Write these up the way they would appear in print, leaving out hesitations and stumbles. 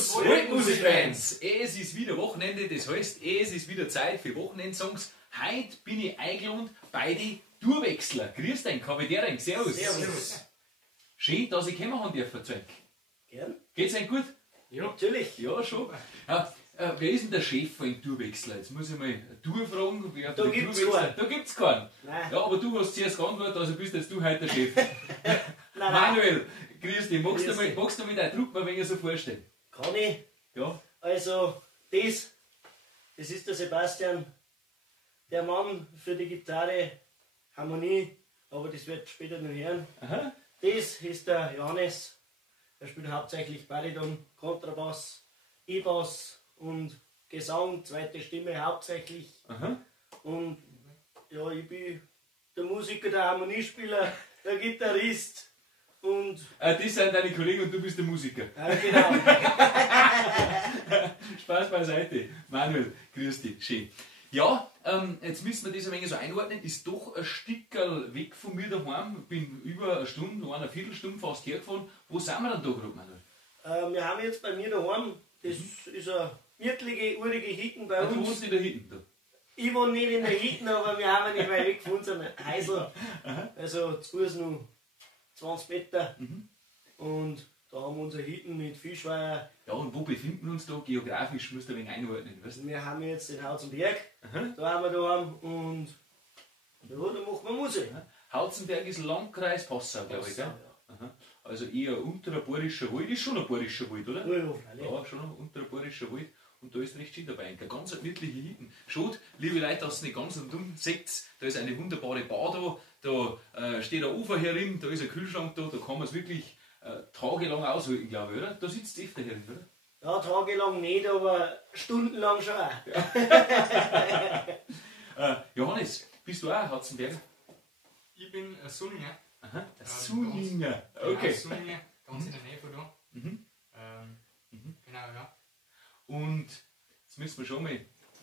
Servus, Waldmusikfans! Es ist wieder Wochenende, das heißt, es ist wieder Zeit für Wochenendsongs. Heute bin ich eingeladen bei den Tourwechsler. Grüß dich, Kavedering, servus. Servus. Schön, dass ich kommen haben dürfen, Zeug. Gern? Geht's euch gut? Ja, natürlich. Ja, schon. Wer ist denn der Chef von den Tourwechsler? Jetzt muss ich mal eine Tour fragen. Wer Da von den gibt's Tourwechsler- keinen. Da gibt's keinen. Nein. Ja, aber du hast zuerst geantwortet, also bist jetzt du heute der Chef. Nein. Manuel, grüß dich. Magst Grüß dich. du mir deinen Druck mal ein wenig so vorstellen? Kann ich? Ja? Also, das ist der Sebastian, der Mann für die Gitarre, Harmonie, aber das wird später noch hören. Aha. Das ist der Johannes, der spielt hauptsächlich Bariton, Kontrabass, E-Bass und Gesang, zweite Stimme hauptsächlich. Aha. Und ja, ich bin der Musiker, der Harmoniespieler, der Gitarrist und Das sind deine Kollegen und du bist der Musiker. genau. Spaß beiseite. Manuel, grüß dich, schön. Ja, jetzt müssen wir das ein wenig so einordnen. Ist doch ein Stückerl weg von mir daheim. Bin über eine Stunde, eine Viertelstunde fast hergefahren. Wo sind wir denn da gerade, Manuel? Wir haben jetzt bei mir daheim, das ist eine wirkliche, urige Hitten bei Du uns. wohnst in der Hitten da. Ich wohne nicht in der Hitten, aber wir haben nicht weit weg von unserem Häusl. Also zu Fuß nur 20 Meter. Und da haben wir unsere Hitten mit Fischweiher. Ja, und wo befinden wir uns da? Geografisch musst du ein wenig einordnen, weißt du? Wir haben jetzt den Hauzenberg, da haben wir daheim und ja, da machen wir Musik. Hauzenberg ist Landkreis Passau, glaube ich, gell? Ja. Aha. Also eher unterer Bayerischer Wald. Ist schon ein Bayerischer Wald, oder? Ja, ja, freilich. Ja, schon ein unterer Bayerischer Wald. Und da ist recht schön dabei. Eine ganz gemütliche Hitten. Schaut, liebe Leute, dass ihr nicht ganz dumm seht, da ist eine wunderbare Bar da steht ein Ufer herin, da ist ein Kühlschrank da kann man es wirklich tagelang aushalten, glaube ich, oder? Da sitzt es öfter herin, oder? Ja, tagelang nicht, aber stundenlang schon auch. Johannes, bist du auch ein Hauzenberger? Ich bin ein Sunninger. Aha, ein ganz- Suninger. Genau, Okay. Sunninger, ganz in der Nähe von da. Mhm. Genau, ja. Und jetzt müssen wir schon mal,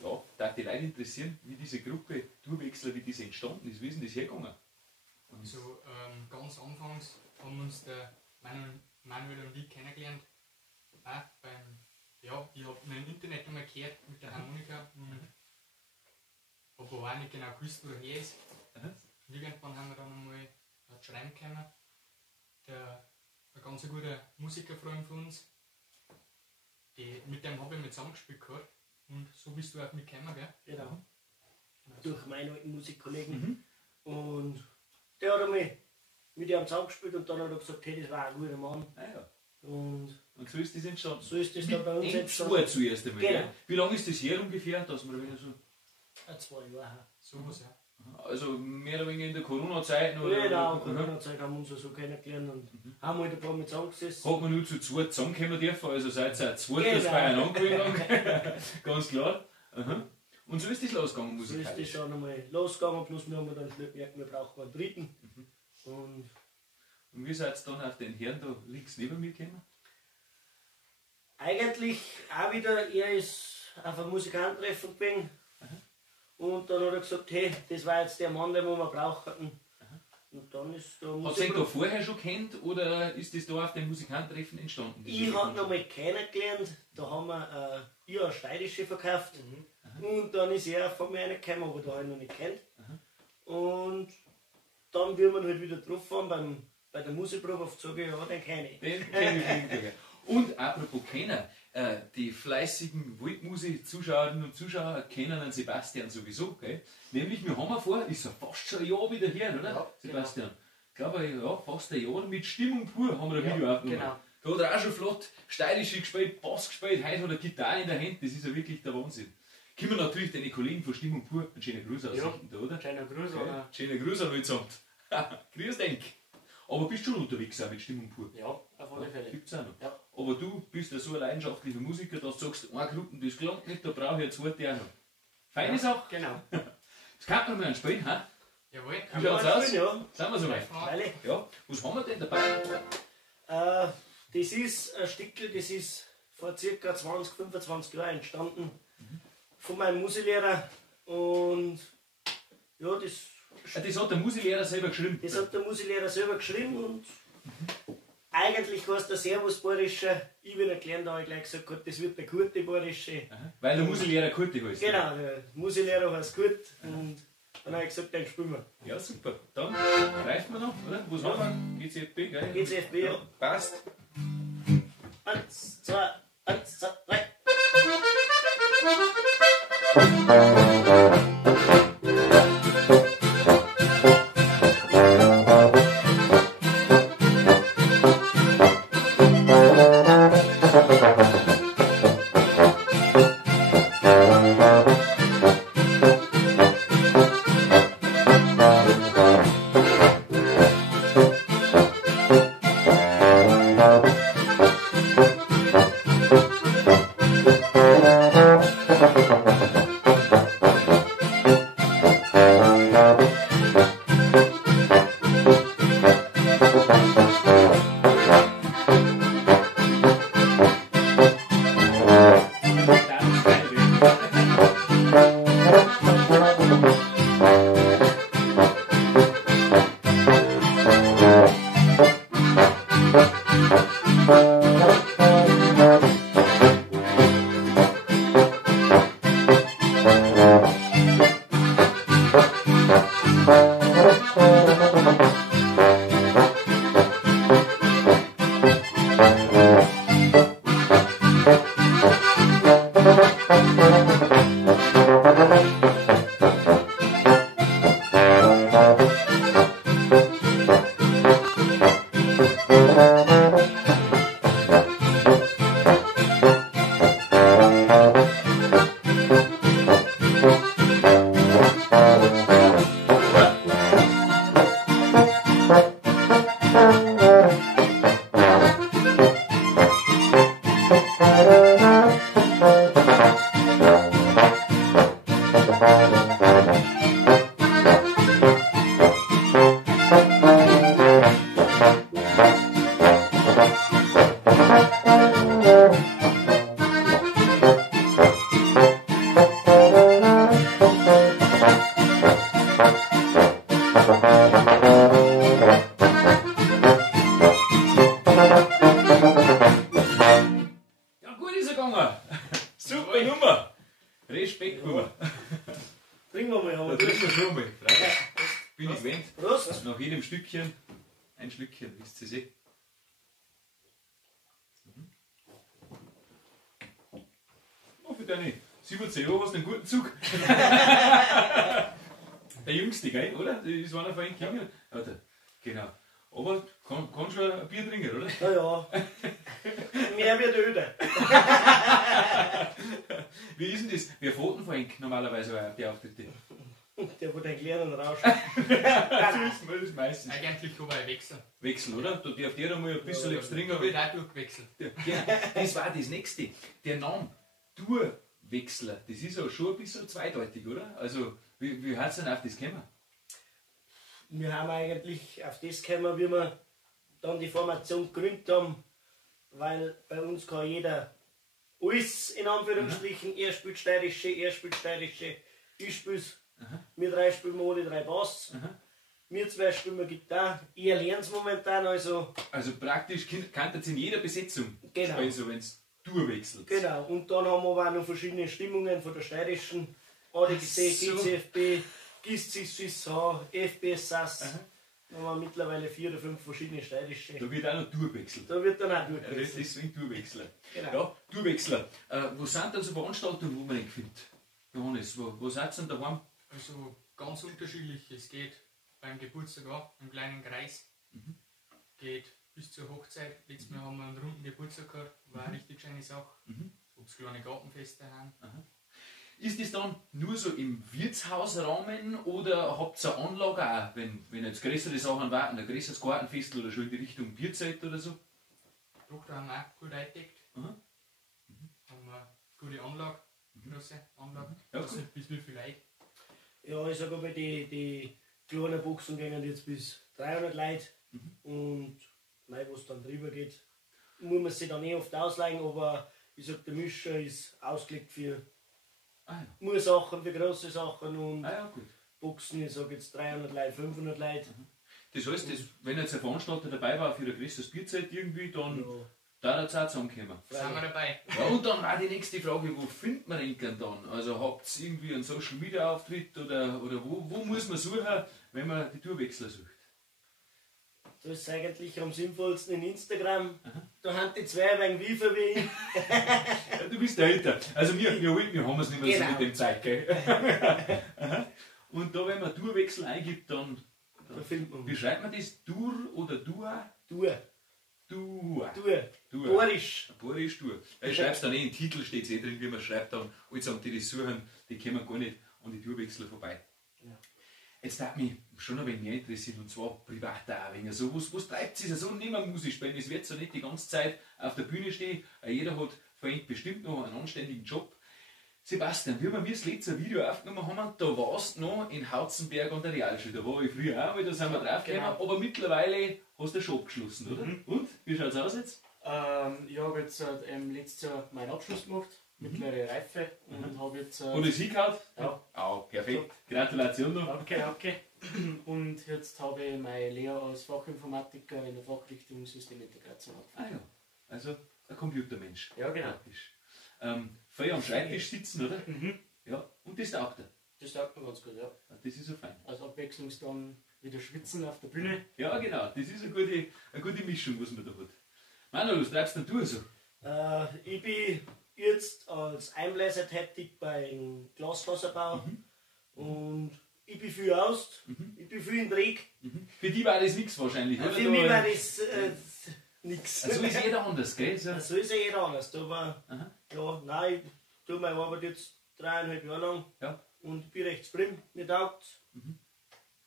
ja, da die Leute interessieren, wie diese Gruppe Tourwechsler, wie diese entstanden ist. Wie ist denn das hergegangen? So ganz anfangs haben uns der Manuel und ich kennengelernt. Auch ja, ich habe mein Internet einmal gehört mit der Harmonika und habe aber auch nicht genau gewusst, wo er her ist. Aha. Und irgendwann haben wir dann einmal schreiben können. Ein ganz guter Musikerfreund von uns, mit dem habe ich mal zusammengespielt gehabt. Und so bist du auch mitgekommen, gell? Genau. Durch meinen alten Musikkollegen. Und der hat einmal mit ihm zusammengespielt und dann hat er gesagt, hey, das war ein guter Mann. Ah ja. Und Und so ist das entstanden. so ist das dann bei uns Mit entstanden. zwei zuerst einmal. Genau. Gell? Wie lange ist das her ungefähr, dass wir wieder so. 2 Jahre. Sowas, ja. Also mehr oder weniger in der Corona-Zeit? Oder? Genau, in Aha. Corona-Zeit haben wir uns so kennengelernt und haben halt ein paar mit zusammengesessen. Hat man nur zu zweit zusammenkommen dürfen, also seid ihr auch zweit Genau. das beieinander gewesen. Ganz klar. Aha. Und so ist das losgegangen, So ist musikalisch. das schon einmal losgegangen, plus wir haben dann schnell gemerkt, wir brauchen einen dritten. Und Und wie seid ihr dann auf den Herrn da links neben mir gekommen? eigentlich auch wieder, er ist auf ein Musikantreffen gewesen. Und dann hat er gesagt, hey, das war jetzt der Mann, den wir brauchen. Und dann ist da Hat ihr ihn da vorher schon kennt oder ist das da auf dem Musikantreffen entstanden? Ich habe ihn einmal kennengelernt, da haben wir eine Steirische verkauft. Und dann ist er von mir reingekommen, aber da habe ich ihn noch nicht kennt. Und dann, wie wir ihn halt wieder drauf waren, bei der Musikprobe auf Zuge, ja, den kenne ich. Den kenne ich wirklich. Und apropos Kenner, die fleißigen Waldmusik-Zuschauerinnen und Zuschauer kennen den Sebastian sowieso. Gell? Nämlich, wir haben vor, ist ja fast schon ein Jahr wieder her, oder? Ja, Sebastian? Ich glaube, ja, fast ein Jahr mit Stimmung pur haben wir ein Video aufgenommen. genau. Da hat er auch schon flott steirische gespielt, Bass gespielt, heute hat er Gitarre in der Hand, das ist ja wirklich der Wahnsinn. Können wir natürlich deine Kollegen von Stimmung pur einen schönen Gruß ausrichten, da, oder? Kleiner Gruß, Okay. Schönen Gruß an mitsamt. Grüß dich. Aber bist du schon unterwegs auch mit Stimmung pur? Ja, auf alle Fälle. Gibt's auch noch. Ja. Aber du bist ja so ein leidenschaftlicher Musiker, dass du sagst, eine Gruppe, das gelangt nicht, da brauche ich eine zweite auch noch. Feine Sache. Genau. Das kann man mal spielen, ha? Jawohl. Wie schaut's aus? Ja, Sind wir soweit? freilich. Ja. Was haben wir denn dabei? Das ist ein Stückel, das ist vor ca. 20, 25 Jahren entstanden. Von meinem Musiklehrer. Und ja, das Das hat der Musiklehrer selber geschrieben. hat der Musiklehrer selber geschrieben und Eigentlich heißt der Servus-Bayerische, ich bin erklären, da habe ich gleich gesagt, Gott, das wird der gute Bayerische. Aha. Weil der Musiklehrer Kurti heißt. Genau, der Musiklehrer heißt gut und dann habe ich gesagt, den spielen wir. Ja, super. Dann reicht man noch, oder? Was haben wir? GCFB, gell? GCFB, ja. Passt. 1, 2, 1, 2, 3. Ja, gut ist er gegangen. Super Nummer. Respekt, Nummer. Trinken wir mal, Da aber trinken wir schon mal. Freilich. Bin ich gewöhnt. Prost! Nach jedem Stückchen ein Schlückchen, wisst ihr eh. Oh, für deine 17 Jahre hast du einen guten Zug. Der Jüngste, gell, oder? Das war einer von den Kindern. Ja, genau. Aber kann schon ein Bier trinken, oder? Naja, mehr wird öde. Wie ist denn das? Wer fährt denn von Ihnen normalerweise auf die Auftritte? Der wo den kleinen Rausch. Das wissen wir das meistens. Eigentlich aber ein Wechsel. Wechsel, oder? Da darf der mal ein bisschen etwas trinken. Da wird auch durchgewechselt. Ja, das war das Nächste. Der Name Tourwechsler, das ist ja schon ein bisschen zweideutig, oder? Also, wie hat es denn auf das gekommen? Wir haben eigentlich auf das gekommen, wie wir dann die Formation gegründet haben, weil bei uns kann jeder alles in Anführungsstrichen, er spielt steirische, ich spiel's. Wir drei spielen alle drei Bass. Wir zwei spielen Gitarre. Ich lerne es momentan, also. Also praktisch kann das in jeder Besetzung Genau. spielen, so wenn es Tourwechselt. Genau, und dann haben wir aber auch noch verschiedene Stimmungen von der steirischen ADGC, Ach so. GCFB, GISC, Swiss H, FBS SAS. Da haben wir mittlerweile 4 oder 5 verschiedene steirische. Da wird auch noch Tourwechselt. Da wird dann auch Ja, durchgewechselt. deswegen Tourwechsler. Genau. Ja, Tourwechsler. Wo sind denn so Veranstaltungen, wo man den findet? Johannes, wo seid ihr denn daheim? Also ganz unterschiedlich. Es geht beim Geburtstag an, im kleinen Kreis. Geht bis zur Hochzeit. Letztes Mal haben wir einen runden Geburtstag gehabt, war eine richtig schöne Sache. Ob es kleine Gartenfeste haben. Ist das dann nur so im Wirtshausrahmen oder habt ihr eine Anlage auch, wenn jetzt größere Sachen warten, ein größeres Gartenfest oder schon in die Richtung Bierzelt oder so? Doch, da haben wir auch gut eingedeckt. Aha. Haben wir eine gute Anlage, große Anlage. Ja, Ich weiß gut. nicht, bis wie viel Leute. Ja, ich sage aber, die kleinen Boxen gehen jetzt bis 300 Leute. Und nein, was dann drüber geht, muss man sich dann eh oft ausleihen, aber ich sage, der Mischer ist ausgelegt für Ah nur Sachen, für große Sachen und ja, gut. Boxen, ich sage jetzt 300 Leute, 500 Leute. Das heißt, wenn jetzt ein Veranstalter dabei war für ein größeres Bierzelt irgendwie, dann Ja. da es auch zusammenkommen. Sind wir dabei? Ja, und dann auch die nächste Frage, wo findet man den dann? Also habt ihr irgendwie einen Social Media Auftritt oder wo muss man suchen, wenn man die Tourwechsler sucht? Das ist eigentlich am sinnvollsten in Instagram. Da haben die zwei ein wenig wiefer wie ich. Ja, du bist dahinter. Also wir haben es nicht mehr so Genau. mit dem Zeug, gell? Aha. Und da, wenn man Tourwechsel eingibt, dann Da findet man wie mich. schreibt man das? Dur oder Dua? Dur. Dua. Dur. Dua. Borisch. Borisch Dur. Da schreibst du dann im Titel, steht es drin, wie man schreibt dann. Alle, die das suchen, die kommen gar nicht an die Tourwechsler vorbei. Ja. Jetzt darf mich schon ein wenig mehr interessieren, und zwar privat auch ein wenig. Also, was treibt sich so nicht mehr musisch? Weil es wird so nicht die ganze Zeit auf der Bühne stehen. Jeder hat vorhin bestimmt noch einen anständigen Job. Sebastian, wie wir das letzte Video aufgenommen haben, da warst du noch in Hautzenberg an der Realschule. Da war ich früher auch, weil da sind wir draufgekommen. Genau. Aber mittlerweile hast du den Shop geschlossen, oder? Und? Wie schaut es aus jetzt? Ich habe jetzt letztes Jahr meinen Abschluss gemacht, mittlere Reife, und habe jetzt. Und ist hingehauen? Ja. Oh, perfekt. Gratulation noch. Danke, danke. Und jetzt habe ich meine Lehre als Fachinformatiker in der Fachrichtung Systemintegration angefangen. Ah ja, also ein Computermensch. Ja, genau. Praktisch. Viel am Schreibtisch sitzen, oder? Mhm. Ja, und das taugt dir. Das taugt mir ganz gut, ja. Das ist so fein. Als Abwechslung dann wieder schwitzen auf der Bühne. Ja, genau. Das ist eine gute Mischung, was man da hat. Manuel, was treibst denn du so? Ich bin jetzt als Einbläser tätig beim Glasfaserbau. Und ich bin viel aus. Ich bin viel in Dreck. Für die war das nichts wahrscheinlich, oder? Für mich war das nichts. Also ist jeder anders, gell? So. So ist ja jeder anders. Da war, Aha. ja, nein, ich tue meine Arbeit jetzt 3,5 Jahre lang. Ja. Und ich bin recht zufrieden. Mir taugt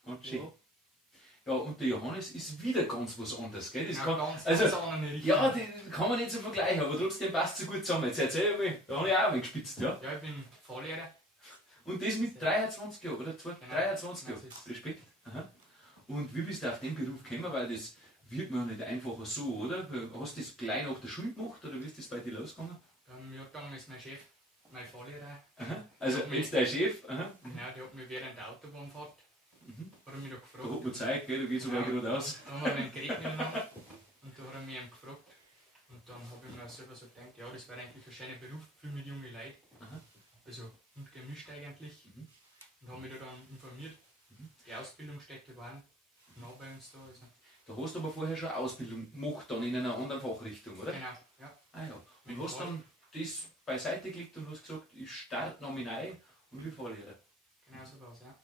Ganz schön. ja. Ja, und der Johannes ist wieder ganz was anderes, gell? Das Ja, kann, ganz also, andere Richtung. ja, die kann man nicht so vergleichen, aber trotzdem passt es so gut zusammen. Jetzt erzähl mal, da habe ich auch einmal gespitzt, ja? Ja, ich bin Fahrlehrer. Und das mit 23 Jahren, oder? Genau. 23 Jahren. Das ist- Respekt. Aha. Und wie bist du auf den Beruf gekommen? Weil das wird man ja nicht einfacher so, oder? Hast du das gleich nach der Schule gemacht oder wie ist das bei dir losgegangen? Ja, damals mein Chef, mein Fahrlehrer, Aha. Also Ja, jetzt dein Chef, aha. ja, der hat mich während der Autobahnfahrt hat er mich da Da hat gefragt. man Zeit, gell? Da geht sogar Ja. gerade aus. Da haben wir einen Gerät miteinander und da hat er mich eben gefragt. Und dann habe ich mir selber so gedacht, ja, das wäre eigentlich ein schöner Beruf, viel mit jungen Leuten. Aha. Also und gemischt eigentlich. Und habe mich da dann informiert. Die Ausbildungsstätte waren nah bei uns da. Also, Da hast du aber vorher schon Ausbildung gemacht, dann in einer anderen Fachrichtung, oder? genau, ja. Ah ja. Und Mit hast dann das beiseite gelegt und hast gesagt, ich starte nominal und will Fahrlehrer. Genau so war es, ja.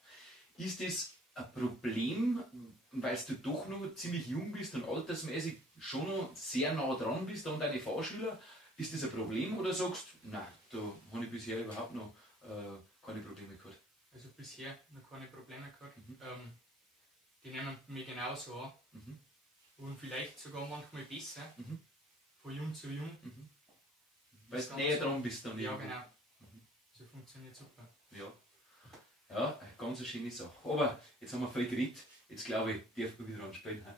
Ist das ein Problem, weil du doch noch ziemlich jung bist und altersmäßig schon noch sehr nah dran bist an deine Fahrschüler? Ist das ein Problem oder sagst du, nein, da habe ich bisher überhaupt noch keine Probleme gehabt? Also bisher noch keine Probleme gehabt. Die nehmen mich genauso an. Und vielleicht sogar manchmal besser. Von jung zu jung. Weil Das du kann näher so- dran bist dann Ja, irgendwo. genau. So funktioniert super. Ja. Ja, eine ganz schöne Sache. Aber jetzt haben wir viel geredet, jetzt glaube ich, dürfen wir wieder anspielen. He?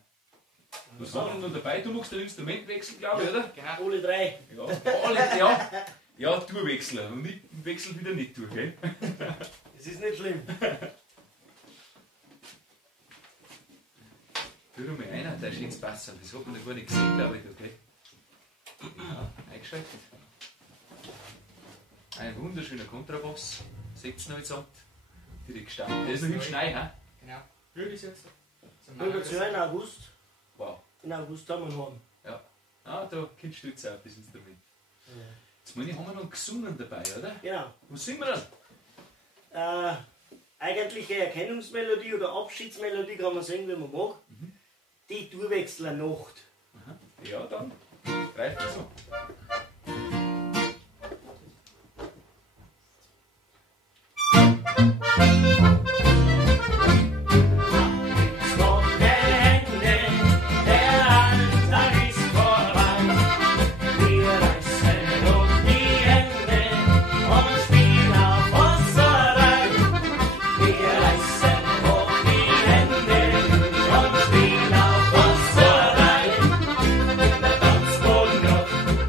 Was haben wir noch dabei? Du machst den Instrumentwechsel, glaube ich, oder? Genau. Alle drei. Ja, alle, ja. Ja, Tourwechsler. Und ich wechsel wieder nicht durch, gell? Das ist nicht schlimm. Hör mal einer, der ist jetzt besser. Das hat man noch gar nicht gesehen, glaube ich, okay? Ja, eingeschaltet. Ein wunderschöner Kontrabass. Seht ihr noch jetzt an? Direkt gestanden. Der ist noch im Schnee, hä? Genau. Würde ich jetzt. So Produktion im August. Wow. In August haben wir noch einen. Ja. Ah, da kennst du jetzt auch das Instrument. Jetzt meine ich, haben wir noch einen gesungen dabei, oder? Genau. Was singen wir denn? Eigentliche Erkennungsmelodie oder Abschiedsmelodie kann man singen, wie man mag. Die Tourwechsler Nacht. Ja, dann greift das so.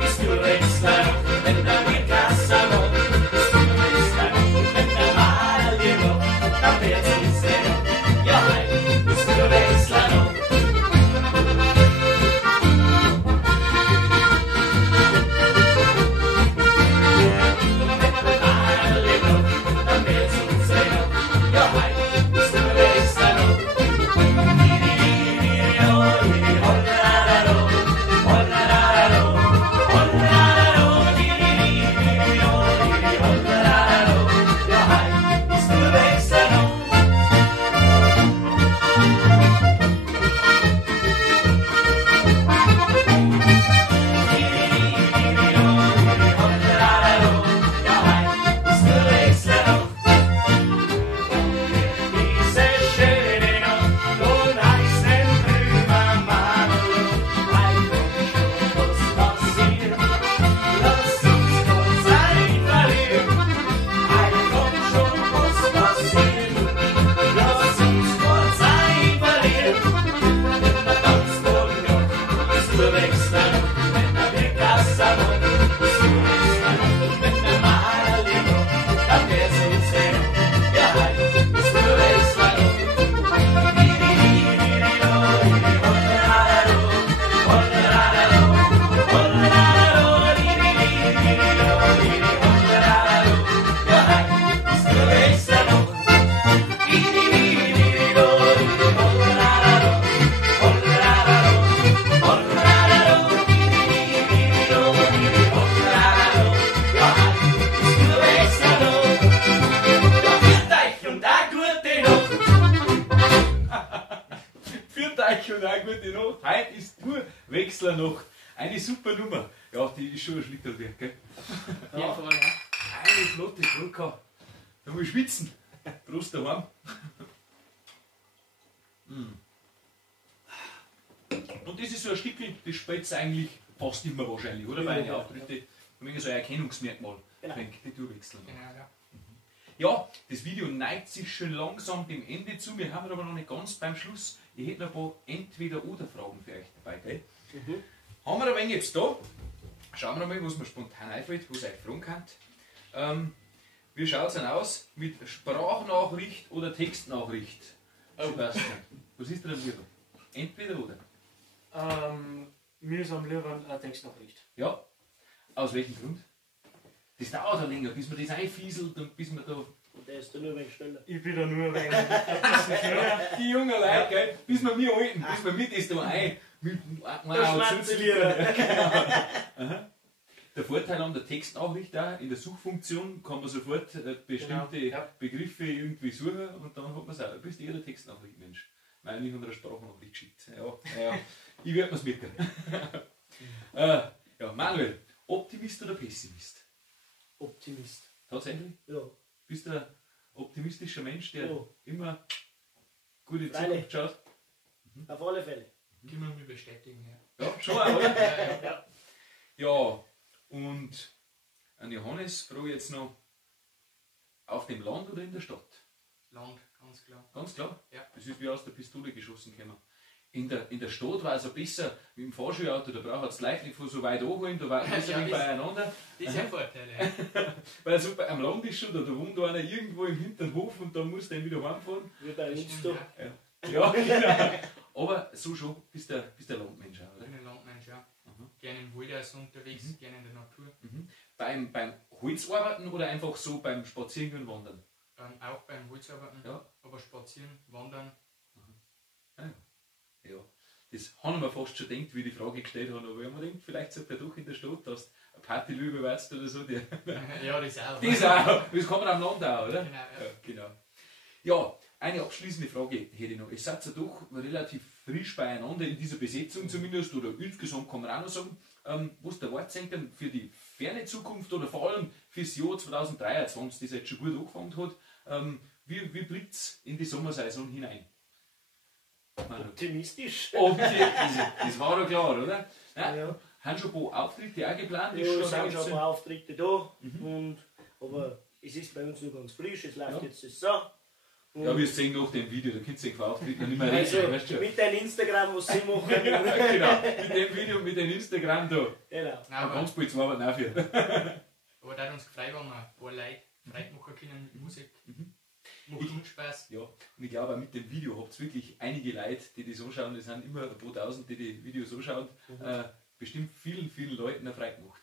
Ist schon eine gute Nacht. Heute ist Tourwechslernacht. Eine super Nummer. Ja, die ist schon ein Schlitterwerk, gell? Auf jeden Fall, ja. Eine flotte Volker. Da muss ich schwitzen. Prost daheim. Und das ist so ein Stückchen, das spielt es eigentlich fast immer wahrscheinlich, oder? Bei den Auftritten. So ein Erkennungsmerkmal. Genau. Die Tourwechsler. Genau, ja. Ja, das Video neigt sich schon langsam dem Ende zu. Wir haben aber noch nicht ganz beim Schluss. Ich hätte noch ein paar Entweder-Oder-Fragen für euch dabei. Gell? Haben wir ein wenig jetzt da. Schauen wir mal, was mir spontan einfällt, was ihr euch fragen könnt. Wie schaut es denn aus mit Sprachnachricht oder Textnachricht? Sebastian, was ist dir denn lieber? Entweder oder? Mir ist am liebsten eine Textnachricht. Ja. Aus welchem Grund? Das dauert ja länger, bis man das einfieselt und bis man da. Und der ist dann nur ein wenig schneller. Ich bin da nur ein bisschen schneller. Die jungen Leute, gell? Bis wir mir halten, bis wir mit das da ein. Der Vorteil an der Textnachricht auch, in der Suchfunktion kann man sofort bestimmte Begriffe irgendwie suchen und dann hat man es auch. Du bist eher der Textnachricht-Mensch. Meine, ich habe eine Sprachnachricht geschickt. Ja. Ich werde mir's merken. Ja, Manuel, Optimist oder Pessimist? Optimist. Tatsächlich? Ja. Bist du ein optimistischer Mensch, der Ja. immer gute Freilich. Zukunft schaut? Auf alle Fälle. Können wir mir bestätigen, ja. Ja, schon auch, oder? Ja, und an Johannes frage ich jetzt noch, auf dem Land oder in der Stadt? Land, ganz klar. Ganz klar? Ja. Das ist wie aus der Pistole geschossen gekommen. In der Stadt war es also besser, mit dem Fahrschulauto, da braucht es die Leute nicht von so weit anholen, da war es Ja, das- beieinander. Das ist ein Vorteil, ja. Weil so am Land ist schon, da wohnt einer irgendwo im Hinterhof und da muss der wieder heimfahren. Wie bei uns Stimmt, da. ja. Ja, genau. Aber so schon, bist der Landmensch auch, Ich oder? bin ein Landmensch, ja. Aha. Gerne im Wald also unterwegs, Mhm. gerne in der Natur. Beim Holzarbeiten oder einfach so beim Spazierengehen und Wandern? Auch beim Holzarbeiten, Ja. aber spazieren, wandern. Ja, das haben wir fast schon gedacht, wie ich die Frage gestellt habe, aber wenn man denkt, vielleicht sollte er doch in der Stadt, dass du eine Partylübe weißt oder so. Ja, das auch. Das auch, das kann man am Land auch, oder? Genau, ja. Ja, genau. Ja, eine abschließende Frage hätte ich noch. Es seid ja doch relativ frisch beieinander in dieser Besetzung zumindest, oder insgesamt kann man auch noch sagen, was der Wort sein kann für die ferne Zukunft oder vor allem fürs Jahr 2023, das jetzt schon gut angefangen hat. Wie blickt es in die Sommersaison hinein? Optimistisch. Das war doch klar, oder? Ja. Haben schon ein paar Auftritte auch geplant? Ja, Ist es schon sind schon ein paar Auftritte da. Aber es ist bei uns nur ganz frisch, es läuft Ja. jetzt das so. Und Ja, wir sehen nach dem Video, da könnt ihr den Auftritt noch nicht mehr also, rechnen, weißt du schon? mit deinem Instagram, was sie machen. Genau, mit dem Video, mit dem Instagram da. Genau. Nein, Da aber, kannst du bald arbeiten auch für. aber da hat uns gefreut, wenn wir ein paar Leute Freude machen können mit Musik. Macht Ich- uns Spaß. Ja, und ich glaube auch mit dem Video habt ihr wirklich einige Leute, die das anschauen, es sind immer ein paar tausend, die die Videos anschauen, bestimmt vielen, vielen Leuten eine Freude gemacht.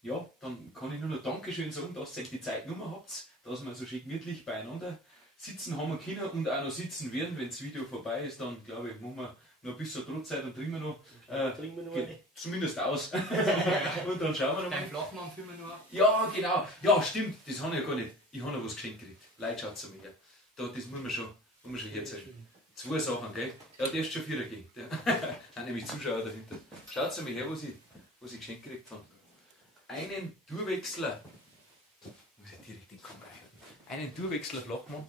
Ja, dann kann ich nur noch Dankeschön sagen, dass ihr euch die Zeit genommen habt, dass wir so schön gemütlich beieinander sitzen haben können und auch noch sitzen werden. Wenn das Video vorbei ist, dann glaube ich, machen wir noch ein bisschen Brotzeit und trinken wir noch Trinken wir noch eine. zumindest aus. Und dann schauen wir noch mal. Dein Flachmann filmen wir noch. Ja, genau. Ja, stimmt. Das habe ich ja gar nicht. Ich habe noch was geschenkt gekriegt. Leute, schaut zu mir her. Da, das muss man schon herzählen. Zwei Sachen, gell? Ja, der ist schon vierer gegeben. Da sind nämlich Zuschauer dahinter. Schaut zu mir her, was ich geschenkt gekriegt habe. Einen Tourwechsler. Muss ich direkt den Kopf einhalten. Einen Tourwechsler Flachmann.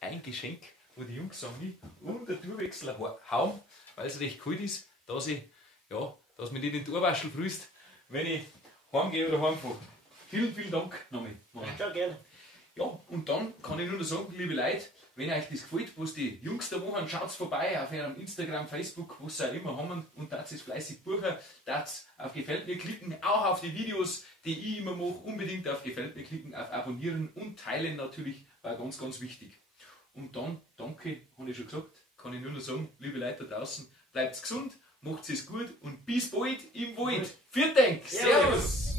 Ein Geschenk, wo die Jungs sagen, ich. Und der Tourwechsler Haum, weil es recht kalt ist, dass mich nicht in die Ohrwaschel frisst, wenn ich heimgehe oder heimfahre. Vielen, vielen Dank, Nami. Ja, gerne. Ja, und dann kann ich nur noch sagen, liebe Leute, wenn euch das gefällt, was die Jungs da machen, schaut vorbei auf ihrem Instagram, Facebook, was sie auch immer haben und das es fleißig buchen, das auf Gefällt mir klicken, auch auf die Videos, die ich immer mache, unbedingt auf Gefällt mir klicken, auf Abonnieren und Teilen natürlich, war ganz, ganz wichtig. Und dann, danke, habe ich schon gesagt, kann ich nur noch sagen, liebe Leute da draußen, bleibt gesund, macht es gut und bis bald im Wald. Vielen Dank, Servus!